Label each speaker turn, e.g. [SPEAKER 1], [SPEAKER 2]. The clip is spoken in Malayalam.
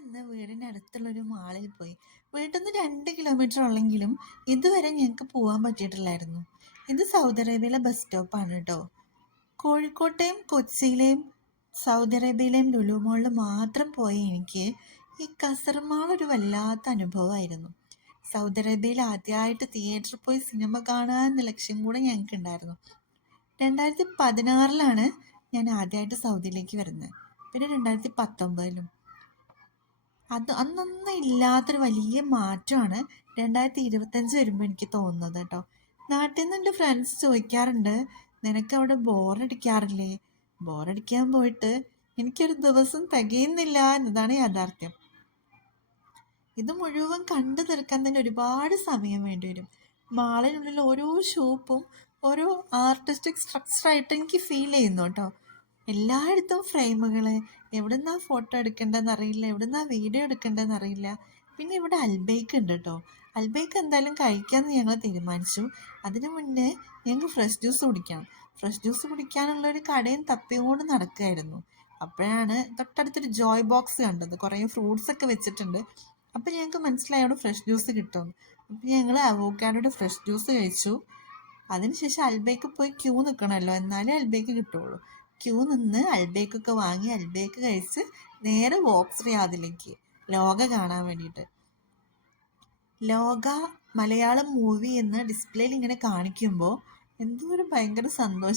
[SPEAKER 1] ഇന്ന് വീടിനടുത്തുള്ളൊരു മാളിൽ പോയി. വീട്ടിൽ നിന്ന് രണ്ട് കിലോമീറ്റർ ഉള്ളെങ്കിലും ഇതുവരെ ഞങ്ങൾക്ക് പോകാൻ പറ്റിയിട്ടില്ലായിരുന്നു. ഇത് സൗദി അറേബ്യയിലെ ബസ് സ്റ്റോപ്പാണ് കേട്ടോ കോഴിക്കോട്ടെയും കൊച്ചിയിലെയും സൗദി അറേബ്യയിലെയും ലുലു മോളിൽ മാത്രം പോയ എനിക്ക് ഈ കസർമാൾ ഒരു വല്ലാത്ത അനുഭവമായിരുന്നു സൗദി അറേബ്യയിൽ ആദ്യമായിട്ട് തിയേറ്ററിൽ പോയി സിനിമ കാണുക എന്ന ലക്ഷ്യം കൂടെ ഞങ്ങൾക്ക് ഉണ്ടായിരുന്നു. രണ്ടായിരത്തി പതിനാറിലാണ് ഞാൻ ആദ്യമായിട്ട് സൗദിയിലേക്ക് വരുന്നത്. പിന്നെ രണ്ടായിരത്തി പത്തൊമ്പതിലും അത് അന്നൊന്നും ഇല്ലാത്തൊരു വലിയ മാറ്റമാണ് രണ്ടായിരത്തി ഇരുപത്തഞ്ച് വരുമ്പോൾ എനിക്ക് തോന്നുന്നത് കേട്ടോ. നാട്ടിൽ നിന്ന് എന്റെ ഫ്രണ്ട്സ് ചോദിക്കാറുണ്ട് നിനക്ക് അവിടെ ബോറടിക്കാറില്ലേ ബോറടിക്കാൻ പോയിട്ട് എനിക്കൊരു ദിവസം തികയുന്നില്ല എന്നതാണ് യാഥാർത്ഥ്യം. ഇത് മുഴുവൻ കണ്ടു തീർക്കാൻ തന്നെ ഒരുപാട് സമയം വേണ്ടി വരും. മാളിനുള്ളിൽ ഓരോ ഷോപ്പും ഓരോ ആർട്ടിസ്റ്റിക് സ്ട്രക്ചറായിട്ട് എനിക്ക് ഫീൽ ചെയ്യുന്നു കേട്ടോ. എല്ലായിടത്തും ഫ്രെയിമുകൾ എവിടുന്നാ ഫോട്ടോ എടുക്കേണ്ടതെന്ന് അറിയില്ല എവിടുന്നാ വീഡിയോ എടുക്കേണ്ടതെന്ന് അറിയില്ല പിന്നെ ഇവിടെ അൽബേക്ക് ഉണ്ട് കേട്ടോ അൽബേക്ക് എന്തായാലും കഴിക്കാമെന്ന് ഞങ്ങൾ തീരുമാനിച്ചു. അതിനു മുന്നേ ഞങ്ങൾക്ക് ഫ്രഷ് ജ്യൂസ് കുടിക്കണം. ഫ്രഷ് ജ്യൂസ് കുടിക്കാനുള്ള ഒരു കടയും തപ്പിയും കൊണ്ട് നടക്കുകയായിരുന്നു അപ്പോഴാണ് തൊട്ടടുത്തൊരു ജോയ് ബോക്സ് കണ്ടത്. കുറേ ഫ്രൂട്ട്സ് ഒക്കെ വെച്ചിട്ടുണ്ട്. അപ്പം ഞങ്ങൾക്ക് മനസ്സിലായി അവിടെ ഫ്രഷ് ജ്യൂസ് കിട്ടും അപ്പം ഞങ്ങൾ അവോക്കാഡോയുടെ ഫ്രഷ് ജ്യൂസ് കഴിച്ചു. അതിനുശേഷം അൽബേക്ക് പോയി ക്യൂ നിൽക്കണമല്ലോ എന്നാലേ അൽബേക്ക് കിട്ടുള്ളൂ. ക്യൂ നിന്ന് അൽബേക്കൊക്കെ വാങ്ങി അൽബേക്ക് കഴിച്ച് നേരെ വോക്സ് റിയാദിലേക്ക് ലോക കാണാൻ വേണ്ടിയിട്ട്. ലോക മലയാളം മൂവി എന്ന് ഡിസ്പ്ലേയിൽ ഇങ്ങനെ കാണിക്കുമ്പോൾ എന്തോ ഒരു ഭയങ്കര സന്തോഷം.